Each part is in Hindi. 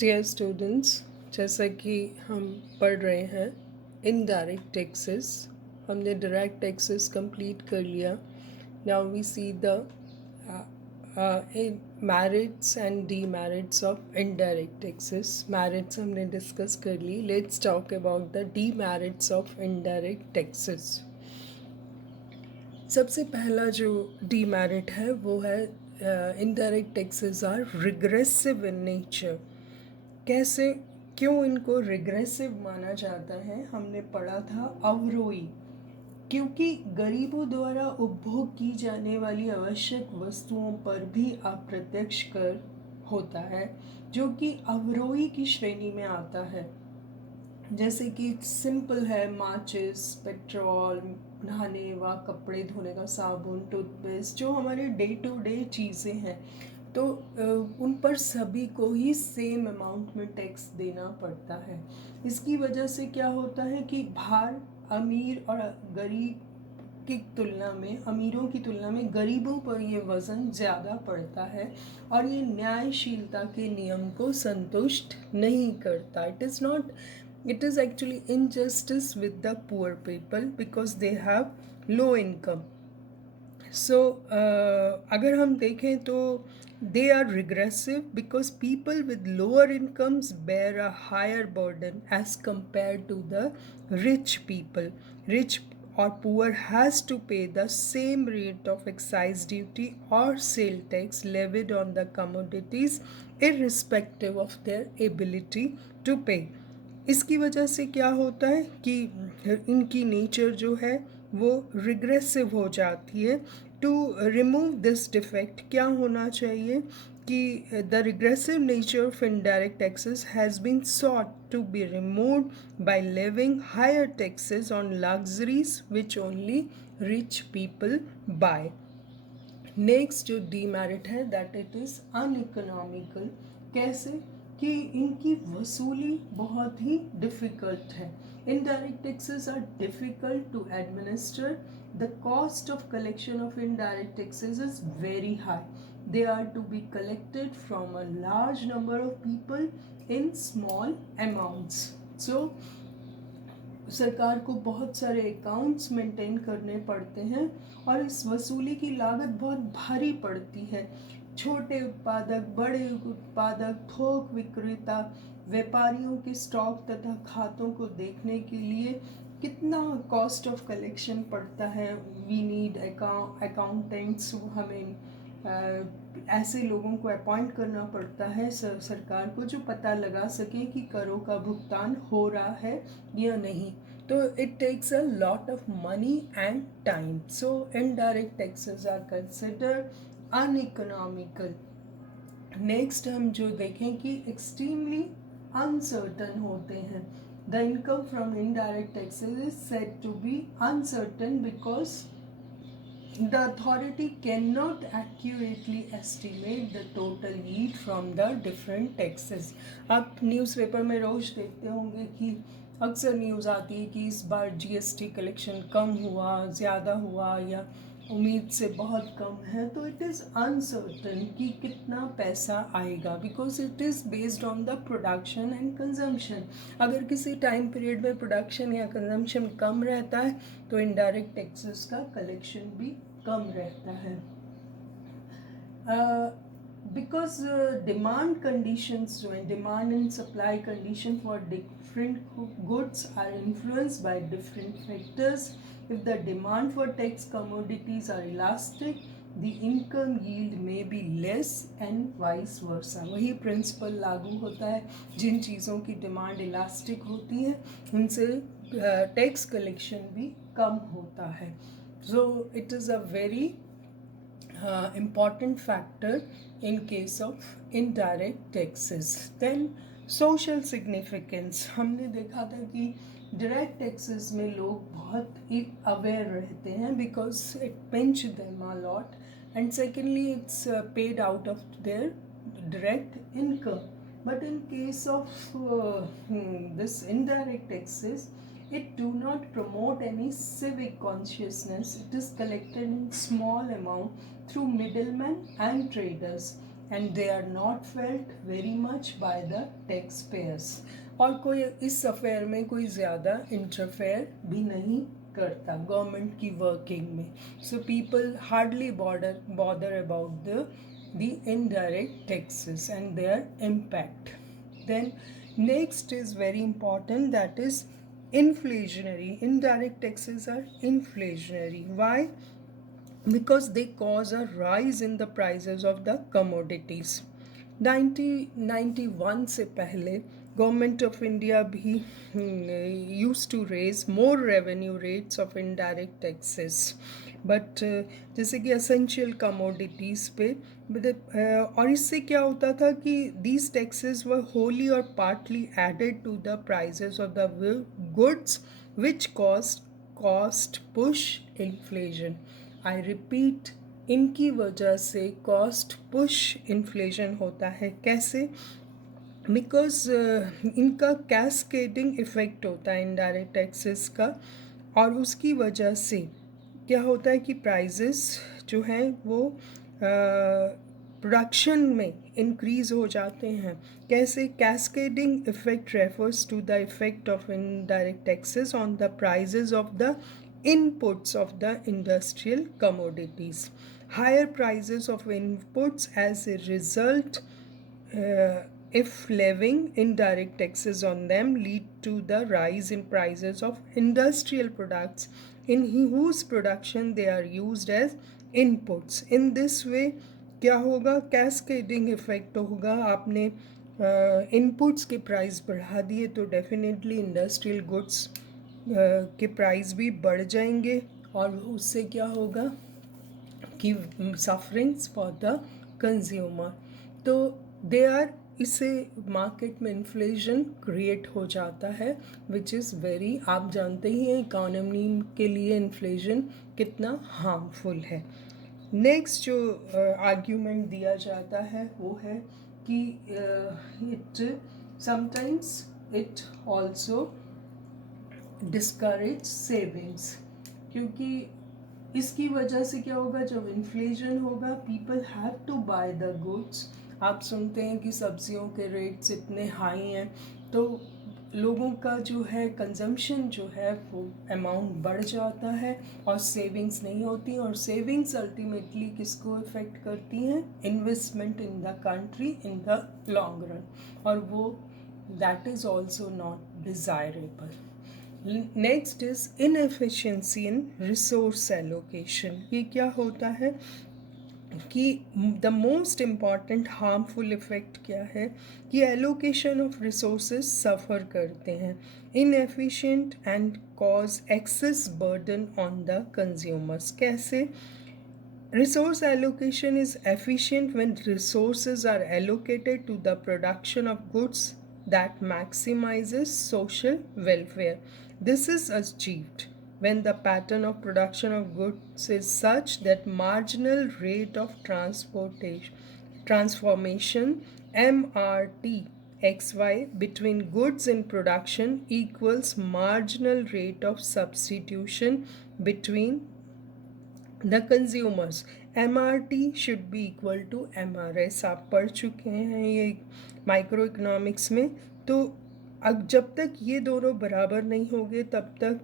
डियर स्टूडेंट्स, जैसा कि हम पढ़ रहे हैं इनडायरेक्ट टैक्सेस। हमने डायरेक्ट टैक्सेस कंप्लीट कर लिया। Now we see the merits and demerits of indirect taxes. Merits हमने डिस्कस कर ली। Let's talk about the demerits of indirect taxes. सबसे पहला जो डीमेरिट है वो है indirect taxes are regressive in nature. कैसे, क्यों इनको रिग्रेसिव माना जाता है? हमने पढ़ा था अवरोही। क्योंकि गरीबों द्वारा उपभोग की जाने वाली आवश्यक वस्तुओं पर भी अप्रत्यक्ष कर होता है, जो कि अवरोही की श्रेणी में आता है। जैसे कि सिंपल है, माचिस, पेट्रोल, नहाने व कपड़े धोने का साबुन, टूथपेस्ट, जो हमारे डे टू डे चीज़ें हैं, तो उन पर सभी को ही सेम अमाउंट में टैक्स देना पड़ता है। इसकी वजह से क्या होता है कि भार अमीर और गरीब की तुलना में, अमीरों की तुलना में गरीबों पर ये वज़न ज़्यादा पड़ता है और ये न्यायशीलता के नियम को संतुष्ट नहीं करता। It is actually injustice with the poor people because they have low income. So अगर हम देखें तो they are regressive because people with lower incomes bear a higher burden as compare to the rich people. Rich or poor has to pay the same rate of excise duty or sale tax levied on the commodities irrespective of their ability to pay. इसकी वजह से क्या होता है कि इनकी नेचर जो है वो रिग्रेसिव हो जाती है। टू रिमूव दिस डिफेक्ट क्या होना चाहिए कि the regressive nature of indirect taxes has been sought to be removed by levying higher taxes on luxuries which only rich people buy. Next जो डीमेरिट है दैट इट इज़ अनइकोनॉमिकल। कैसे कि इनकी वसूली बहुत ही डिफ़िकल्ट है। Indirect taxes are difficult to administer. The cost of collection of indirect taxes is very high. They are to be collected from a large number of people in small amounts. So सरकार को बहुत सारे अकाउंट्स मेंटेन करने पड़ते हैं और इस वसूली की लागत बहुत भारी पड़ती है। छोटे उत्पादक, बड़े उत्पादक, थोक विक्रेता, व्यापारियों के स्टॉक तथा खातों को देखने के लिए कितना कॉस्ट ऑफ कलेक्शन पड़ता है। We need accountants. हमें ऐसे लोगों को अपॉइंट करना पड़ता है सरकार को, जो पता लगा सके कि करों का भुगतान हो रहा है या नहीं। तो it takes a lot of money and time. So indirect taxes are considered uneconomical. Next हम जो देखें कि एक्सट्रीमली अनसर्टन होते हैं। The income from indirect taxes is said to be uncertain because the authority cannot accurately estimate the total yield from the different taxes. आप न्यूज़पेपर में रोज देखते होंगे कि अक्सर न्यूज़ आती है कि इस बार जीएसटी कलेक्शन कम हुआ, ज़्यादा हुआ या उम्मीद से बहुत कम है। तो इट इज़ अनसर्टन कि कितना पैसा आएगा because it is based on the production and consumption. अगर किसी टाइम पीरियड में प्रोडक्शन या कंजम्पशन कम रहता है तो इनडायरेक्ट टैक्सेस का कलेक्शन भी कम रहता है। बिकॉज डिमांड कंडीशंस जो हैं, demand and supply condition for different goods are influenced by different factors. If the demand for tax commodities are elastic, the income yield may be less and vice versa। वही प्रिंसिपल लागू होता है। जिन चीज़ों की डिमांड इलास्टिक होती है उनसे टैक्स कलेक्शन भी कम होता है। So it is a very important factor in case of indirect taxes. Then social significance, हमने देखा था कि direct taxes में लोग बहुत ही aware रहते हैं because it pinch them a lot, and secondly it's paid out of their direct income. But in case of this indirect taxes, it do not promote any civic consciousness. It is collected in small amount through middlemen and traders. and they are not felt very much by the taxpayers. और कोई इस अफेयर में कोई ज़्यादा इंटरफेयर भी नहीं करता गवर्नमेंट की वर्किंग में. So people hardly bother about the indirect taxes and their impact. Then next is very important, that is inflationary. Indirect taxes are inflationary. Why? Because they cause a rise in the prices of the commodities. 1991 से पहले गवर्नमेंट ऑफ इंडिया भी use to raise more revenue rates of indirect taxes, but जैसे कि एसेंशियल कमोडिटीज़ पे और इससे क्या होता था कि दीज टैक्सेस वर होली और partly added to the prices of the goods which cost push inflation. I repeat, इनकी वजह से कॉस्ट पुश इन्फ्लेशन होता है. कैसे? बिकॉज इनका कैस्केडिंग इफ़ेक्ट होता है इनडायरेक्ट टैक्सेस का, और उसकी वजह से क्या होता है कि प्राइजेस जो हैं वो प्रोडक्शन में इंक्रीज़ हो जाते हैं. कैसे? Cascading effect refers to the effect of indirect taxes on the prices of the inputs of the industrial commodities. Higher prices of inputs as a result, if levying indirect taxes on them, lead to the rise in prices of industrial products in whose production they are used as inputs. In this way क्या होगा? कैस्केडिंग इफेक्ट होगा. आपने इनपुट्स के प्राइस बढ़ा दिए तो डेफिनेटली इंडस्ट्रियल गुड्स के प्राइस भी बढ़ जाएंगे, और उससे क्या होगा कि सफरिंग्स फॉर द कंज्यूमर. तो दे आर, इससे मार्केट में इन्फ्लेशन क्रिएट हो जाता है, विच इज़ वेरी, आप जानते ही हैं इकोनॉमी के लिए इन्फ्लेशन कितना हार्मफुल है. नेक्स्ट जो आर्ग्यूमेंट दिया जाता है वो है कि it sometimes it also discourage savings, क्योंकि इसकी वजह से क्या होगा, जब इन्फ्लेशन होगा people have to buy the goods. आप सुनते हैं कि सब्जियों के रेट्स इतने हाई हैं, तो लोगों का जो है कंजम्पशन जो है वो अमाउंट बढ़ जाता है और सेविंग्स नहीं होती. और सेविंग्स अल्टीमेटली किसको इफ़ेक्ट करती हैं? Investment in the country in the long run, और वो that is also not desirable. Next is inefficiency in resource allocation. ये क्या होता है कि the most important harmful effect क्या है कि एलोकेशन ऑफ रिसोर्सेज सफ़र करते हैं inefficient and cause excess burden on the consumers. कैसे? Resource allocation is efficient when resources are allocated to the production of goods that maximizes social welfare. This is achieved when the pattern of production of goods is such that marginal rate of transformation MRT XY between goods in production equals marginal rate of substitution between the consumers. MRT should be equal to MRS. आप पढ़ चुके हैं ये माइक्रो इकोनॉमिक्स में. तो अब जब तक ये दोनों बराबर नहीं होंगे तब तक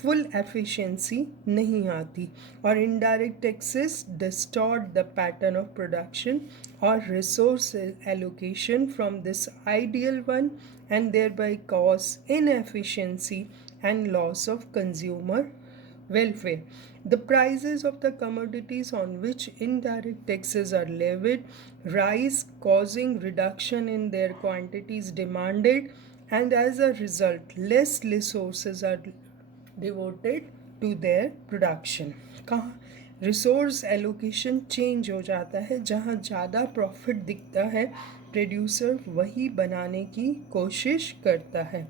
फुल एफिशिएंसी नहीं आती, और indirect taxes distort the pattern of production और resource allocation from this ideal one and thereby cause inefficiency and loss of consumer welfare. The prices of the commodities on which indirect taxes are levied rise, causing reduction in their quantities demanded, and as a result, less resources are devoted to their production. कहाँ रिसोर्स एलोकेशन चेंज हो जाता है, जहाँ ज़्यादा प्रॉफिट दिखता है प्रोड्यूसर वही बनाने की कोशिश करता है.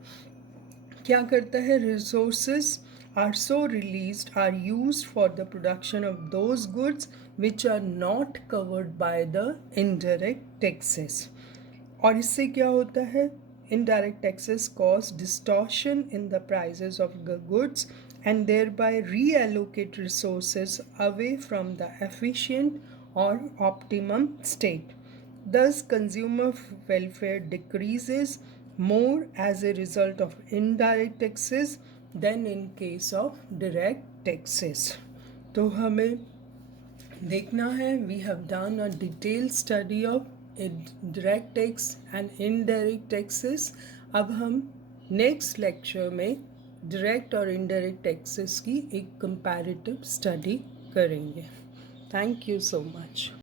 क्या करता है? Resources are so released are used for the production of those goods which are not covered by the indirect taxes. और इससे क्या होता है? Indirect taxes cause distortion in the prices of the goods and thereby reallocate resources away from the efficient or optimum state. Thus, consumer welfare decreases more as a result of indirect taxes than in case of direct taxes. तो हमें देखना है, we have done a detailed study of direct tax and indirect taxes. अब हम नेक्स्ट लेक्चर में डायरेक्ट और इनडायरेक्ट टैक्सेस की एक कंपैरेटिव स्टडी करेंगे. Thank you so much.